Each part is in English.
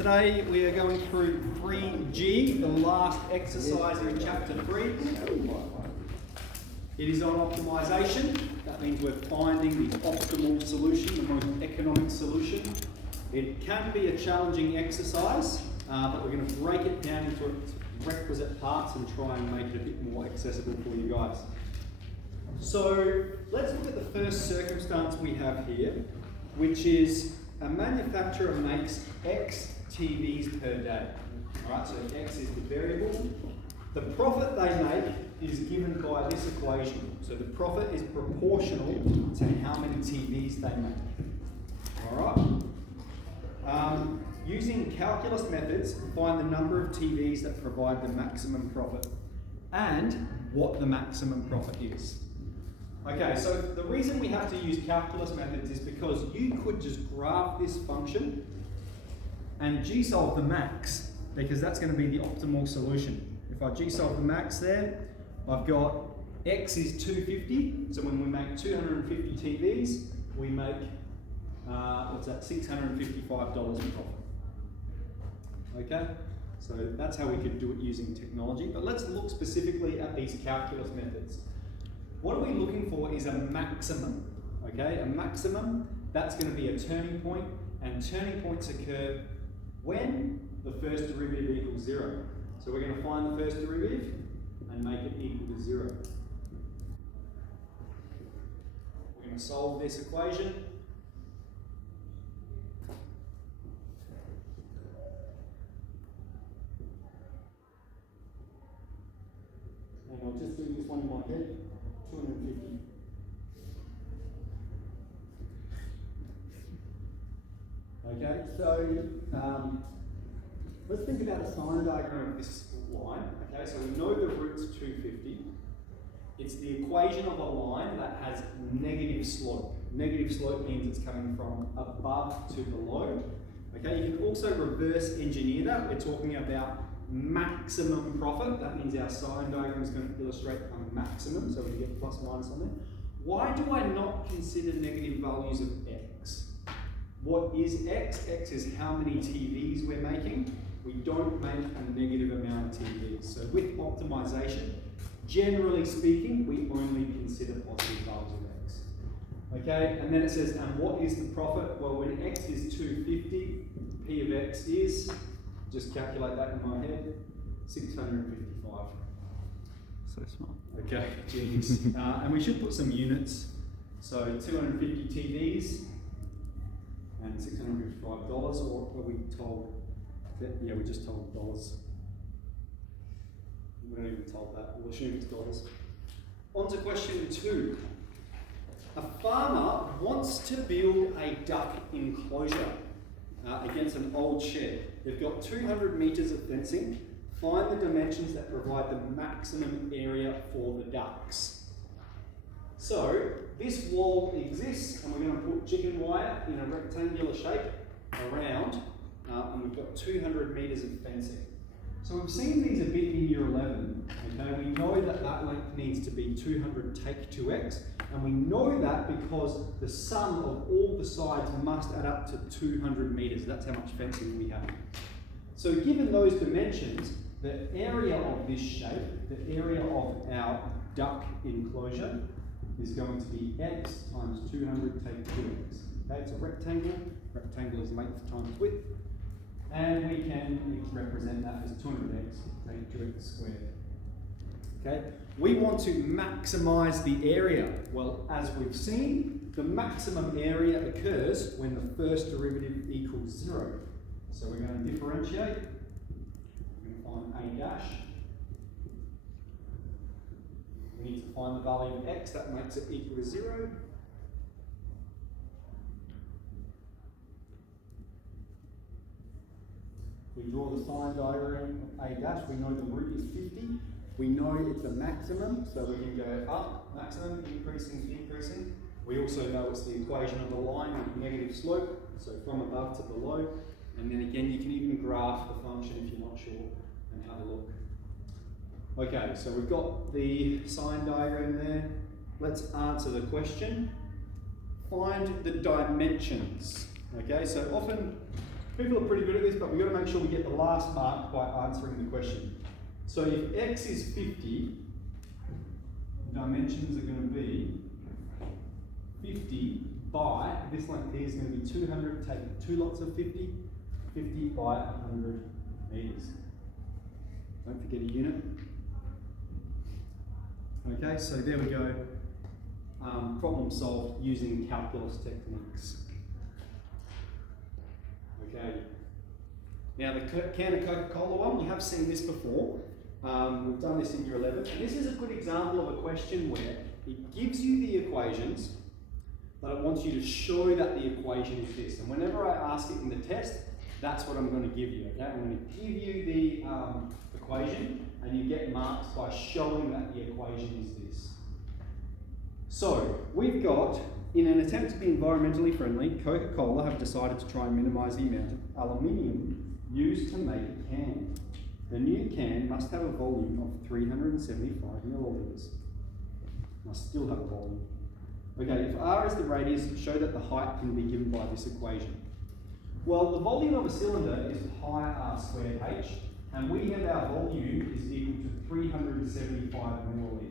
Today we are going through 3G, the last exercise in chapter 3. It is on optimization. That means we're finding the optimal solution, the most economic solution. It can be a challenging exercise, but we're going to break it down into its requisite parts and try and make it a bit more accessible for you guys. So let's look at the first circumstance we have here, which is a manufacturer makes X TVs per day. Alright, so X is the variable. The profit they make is given by this equation. So the profit is proportional to how many TVs they make. Alright? Using calculus methods, find the number of TVs that provide the maximum profit and what the maximum profit is. Okay, so the reason we have to use calculus methods is because you could just graph this function and g-solve the max, because that's going to be the optimal solution. If I g-solve the max there, I've got x is 250, so when we make 250 TVs, we make, what's that, $655 in profit. Okay, so that's how we could do it using technology, but let's look specifically at these calculus methods. What are we looking for is a maximum, okay? A maximum, that's going to be a turning point, and turning points occur when the first derivative equals 0. So we're going to find the first derivative and make it equal to 0. We're going to solve this equation. And I'll just do this one in my head. 250. Okay, so let's think about a sine diagram of this line. Okay, so we know the root's 250. It's the equation of a line that has negative slope. Negative slope means it's coming from above to below. Okay, you can also reverse engineer that. We're talking about maximum profit. That means our sine diagram is going to illustrate a maximum, so we get plus minus on there. Why do I not consider negative values of x? What is x? X is how many TVs we're making. We don't make a negative amount of TVs. So with optimization, generally speaking, we only consider positive values of x. Okay, and then it says, and what is the profit? Well, when x is 250, p of x is, just calculate that in my head, 655. So smart. Okay, genius. And we should put some units. So 250 TVs and $655, or were we told that? Yeah, we just told dollars. We don't even told that. We'll assume it's dollars. On to question 2. A farmer wants to build a duck enclosure against an old shed. They've got 200 metres of fencing. Find the dimensions that provide the maximum area for the ducks. So this wall exists, and we're going to put chicken wire in a rectangular shape around, and we've got 200 metres of fencing. So we've seen these a bit in year 11. Okay, we know that that length needs to be 200 take 2x, and we know that because the sum of all the sides must add up to 200 metres. That's how much fencing we have. So given those dimensions, the area of this shape, the area of our duck enclosure, is going to be x times 200 take 2x. Okay, it's a rectangle. Rectangle is length times width. And we can represent that as 200x take 2x squared. Okay, we want to maximize the area. Well, as we've seen, the maximum area occurs when the first derivative equals 0. So we're going to differentiate. We're going to find a dash. We need to find the value of x that makes it equal to 0. We draw the sine diagram of a dash. We know the root is 50. We know it's a maximum, so we can go up, maximum, increasing, decreasing. We also know it's the equation of a line with negative slope, so from above to below. And then again, you can even graph the function if you're not sure and have a look. Okay, so we've got the sine diagram there. Let's answer the question. Find the dimensions. Okay, so often People are pretty good at this, but we've got to make sure we get the last mark by answering the question. So if x is 50, dimensions are going to be 50 by, this length here is going to be 200, take two lots of 50, 50 by 100 metres. Don't forget a unit. Okay, so there we go. Problem solved using calculus techniques. Okay. Now the can of Coca-Cola one, you have seen this before. We've done this in year 11. And this is a good example of a question where it gives you the equations, but it wants you to show that the equation is this. And whenever I ask it in the test, that's what I'm going to give you. Okay? I'm going to give you the equation, and you get marks by showing that the equation is this. So we've got, in an attempt to be environmentally friendly, Coca-Cola have decided to try and minimise the amount of aluminium used to make a can. The new can must have a volume of 375 millilitres. Must still have a volume. Okay, if R is the radius, show that the height can be given by this equation. Well, the volume of a cylinder is pi r squared h, and we have our volume is equal to 375 millilitres.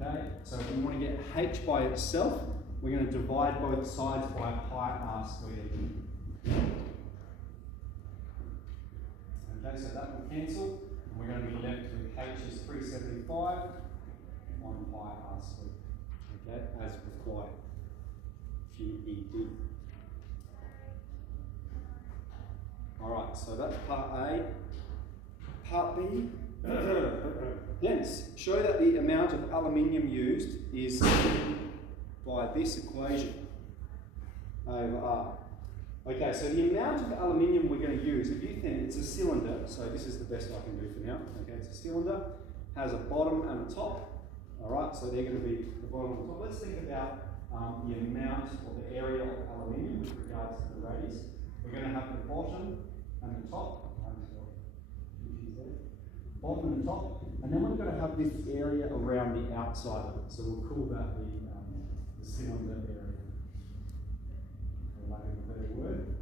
Okay, so if we want to get h by itself, we're going to divide both sides by pi r squared. Okay, so that will cancel, and we're going to be left with h is 375 on pi r squared. Okay, as required. GED. Alright, so that's part A. Part B. Hence, show that the amount of aluminium used is by this equation over R. Okay, so the amount of aluminium we're going to use, if you think it's a cylinder, so this is the best I can do for now. Okay, it's a cylinder, has a bottom and a top. Alright, so they're going to be the bottom and the top. Let's think about the amount or the area of aluminium with regards to the radius. We're going to have the bottom and the top. Bottom and top, and then we're going to have this area around the outside of it. So we'll call that the cylinder area, for lack of a better word.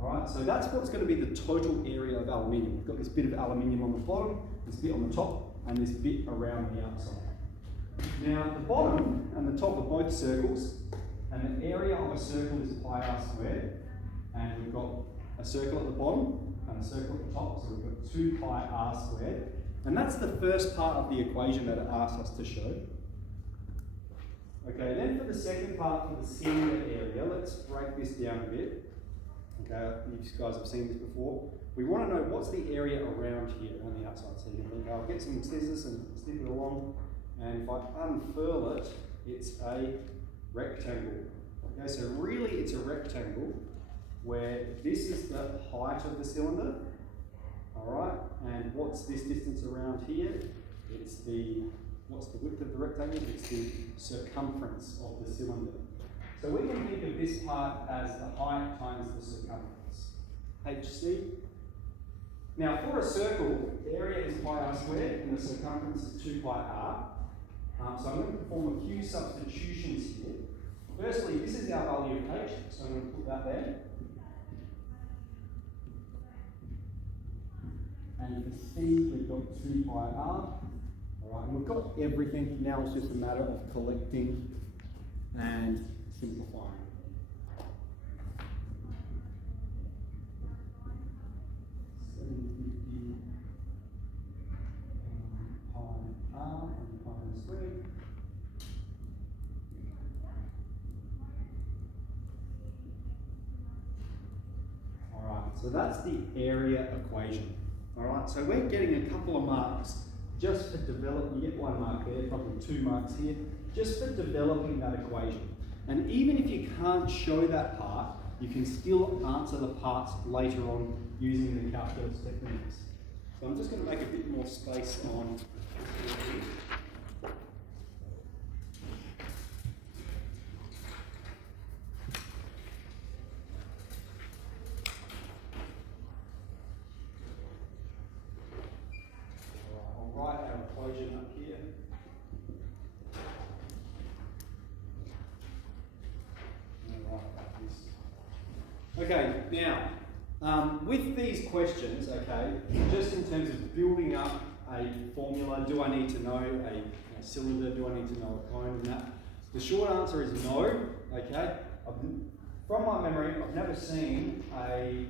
Alright, so that's what's going to be the total area of aluminium. We've got this bit of aluminium on the bottom, this bit on the top, and this bit around the outside. Now, the bottom and the top are both circles, and the area of a circle is pi r squared, and we've got a circle at the bottom and a circle at the top, so we've got 2 pi r squared, and that's the first part of the equation that it asks us to show. Okay, then for the second part, for the cylinder area, let's break this down a bit. Okay, you guys have seen this before. We want to know what's the area around here, on the outside. So you can think, I'll get some scissors and snip it along, and if I unfurl it, it's a rectangle. Okay, so really it's a rectangle where this is the height of the cylinder, alright, and what's this distance around here? It's the, what's the width of the rectangle? It's the circumference of the cylinder. So we can think of this part as the height times the circumference, HC. Now for a circle, the area is pi r squared and the circumference is 2 pi r. So I'm going to perform a few substitutions here. Firstly, this is our value of h, so I'm going to put that there. And for C, we've got 2 pi r. Alright, and we've got everything. Now it's just a matter of collecting and simplifying. Pi r and pi r squared. Alright, so that's the area equation. Alright, so we're getting a couple of marks just for developing, you get 1 mark there, probably 2 marks here, just for developing that equation. And even if you can't show that part, you can still answer the parts later on using the calculus techniques. So I'm just going to make a bit more space on. Okay, now, with these questions, okay, just in terms of building up a formula, do I need to know a cylinder, do I need to know a cone and that? The short answer is no, okay? From my memory, I've never seen a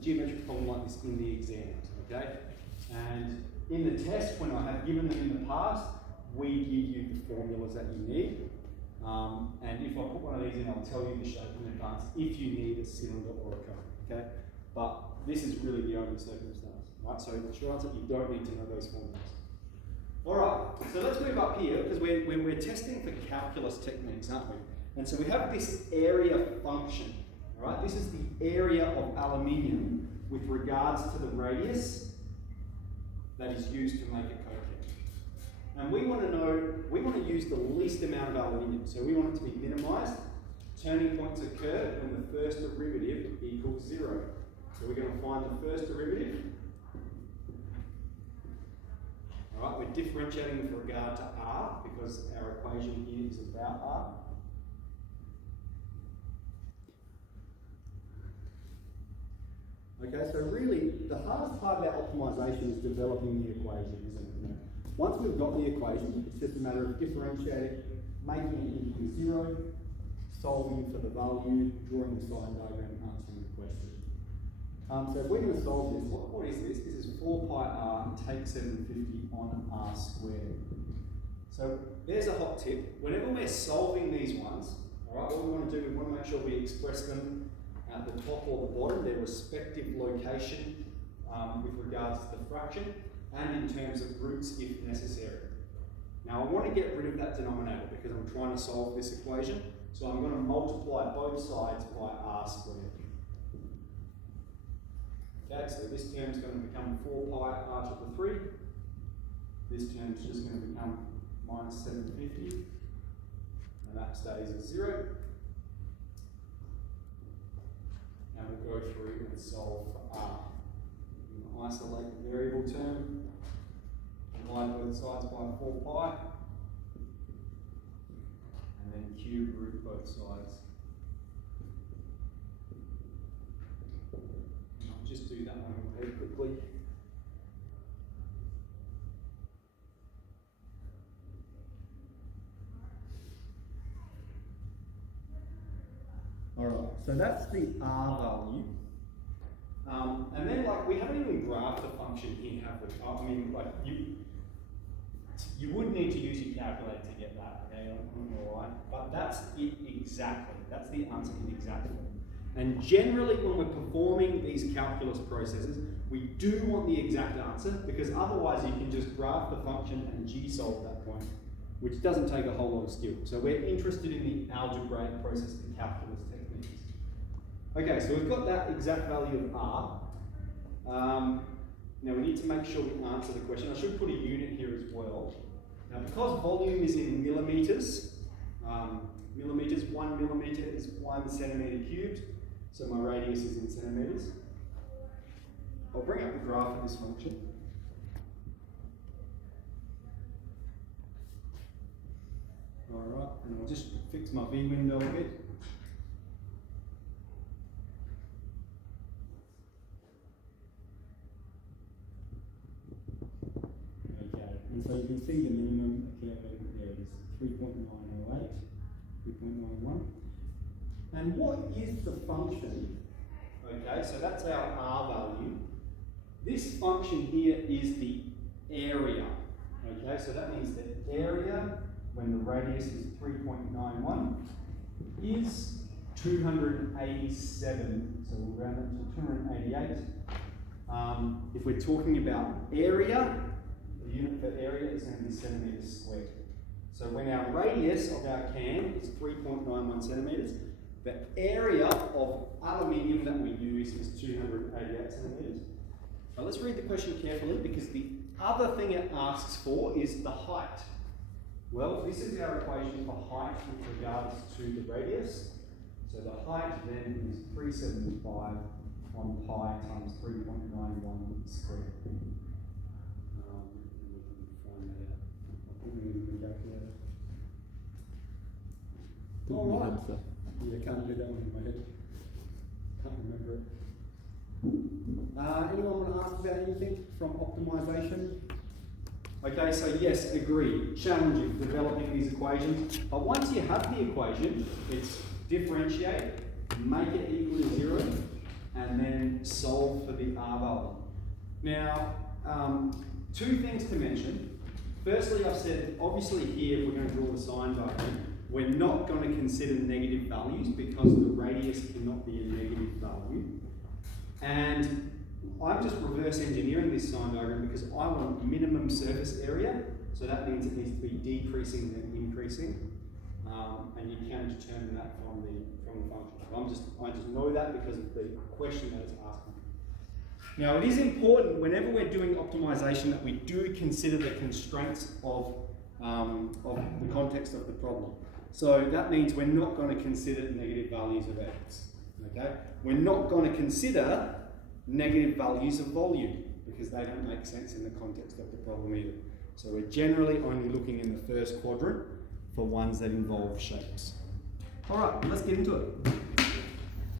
geometric problem like this in the exams, okay? And in the test, when I have given them in the past, we give you the formulas that you need. And if I put one of these in, I'll tell you the shape in advance if you need a cylinder or a cone, okay? But this is really the only circumstance, right? So the short answer, you don't need to know those formulas. All right, so let's move up here because we're testing for calculus techniques, aren't we? And so we have this area function, all right? This is the area of aluminium with regards to the radius that is used to make it coherent. And we want to use the least amount of aluminium. So we want it to be minimized. Turning points occur when the first derivative equals 0. So we're going to find the first derivative. All right, we're differentiating with regard to r because our equation here is about r. Okay, so really the hardest part about optimization is developing the equation, isn't it? You know, once we've got the equation, it's just a matter of differentiating, making it equal to 0, solving for the value, drawing the sign diagram, answering the question. So if we're going to solve this, what is this? This is 4 pi r take 750 on r squared. So there's a hot tip. Whenever we're solving these ones, all right, what we want to do, we want to make sure we express them at the top or the bottom, their respective location with regards to the fraction, and in terms of roots if necessary. Now I want to get rid of that denominator because I'm trying to solve this equation, so I'm going to multiply both sides by r squared. Okay, so this term is going to become 4 pi r to the 3. This term is just going to become minus 750, and that stays at 0. And we'll go through and solve for r. We'll isolate the variable term, divide both sides by 4 pi, and then cube root both sides. And I'll just do that one very quickly. Alright, so that's the r value. And then we haven't even graphed the function here, have we? I mean, you would need to use your calculator to get that, okay? I'm not gonna lie. But that's it exactly. That's the answer in exact form. And generally when we're performing these calculus processes, we do want the exact answer because otherwise you can just graph the function and g-solve that point, which doesn't take a whole lot of skill. So we're interested in the algebraic process, the calculus techniques. Okay, so we've got that exact value of r. Now we need to make sure we answer the question. I should put a unit here as well. Now because volume is in millimeters, 1 millimeter is 1 centimeter cubed, so my radius is in centimeters. I'll bring up the graph of this function. Alright, and I'll just fix my V window a bit. Okay, and so you can see the minimum occurring there is 3.908, 3.91. And what is the function? Okay, so that's our r value. This function here is the area. Okay, so that means that area when the radius is 3.91 is 287, so we'll round that to 288. If we're talking about area, the unit for area is going to be centimetres squared. So when our radius of our can is 3.91 centimetres, the area of aluminium that we use is 288 centimetres. Now let's read the question carefully because the other thing it asks for is the height. Well, this is our equation for height with regards to the radius. So the height then is 375 on pi times 3.91 squared. We can find that out. I'll put it in the calculator. All right. Yeah, can't do that one in my head. can't remember it. Anyone want to ask about anything from optimisation? Okay, so yes, agree. Challenging, developing these equations. But once you have the equation, it's differentiate, make it equal to 0, and then solve for the R value. Now, two things to mention. Firstly, I've said, obviously here, if we're going to draw the sine diagram, we're not going to consider negative values because the radius cannot be a negative value. And I'm just reverse engineering this sine diagram because I want minimum surface area, so that means it needs to be decreasing and increasing, and you can determine that from the function. So I just know that because of the question that it's asking. Now it is important whenever we're doing optimization that we do consider the constraints of the context of the problem. So that means we're not going to consider negative values of x. Okay, we're not going to consider negative values of volume because they don't make sense in the context of the problem either. So we're generally only looking in the first quadrant for ones that involve shapes. All right, let's get into it.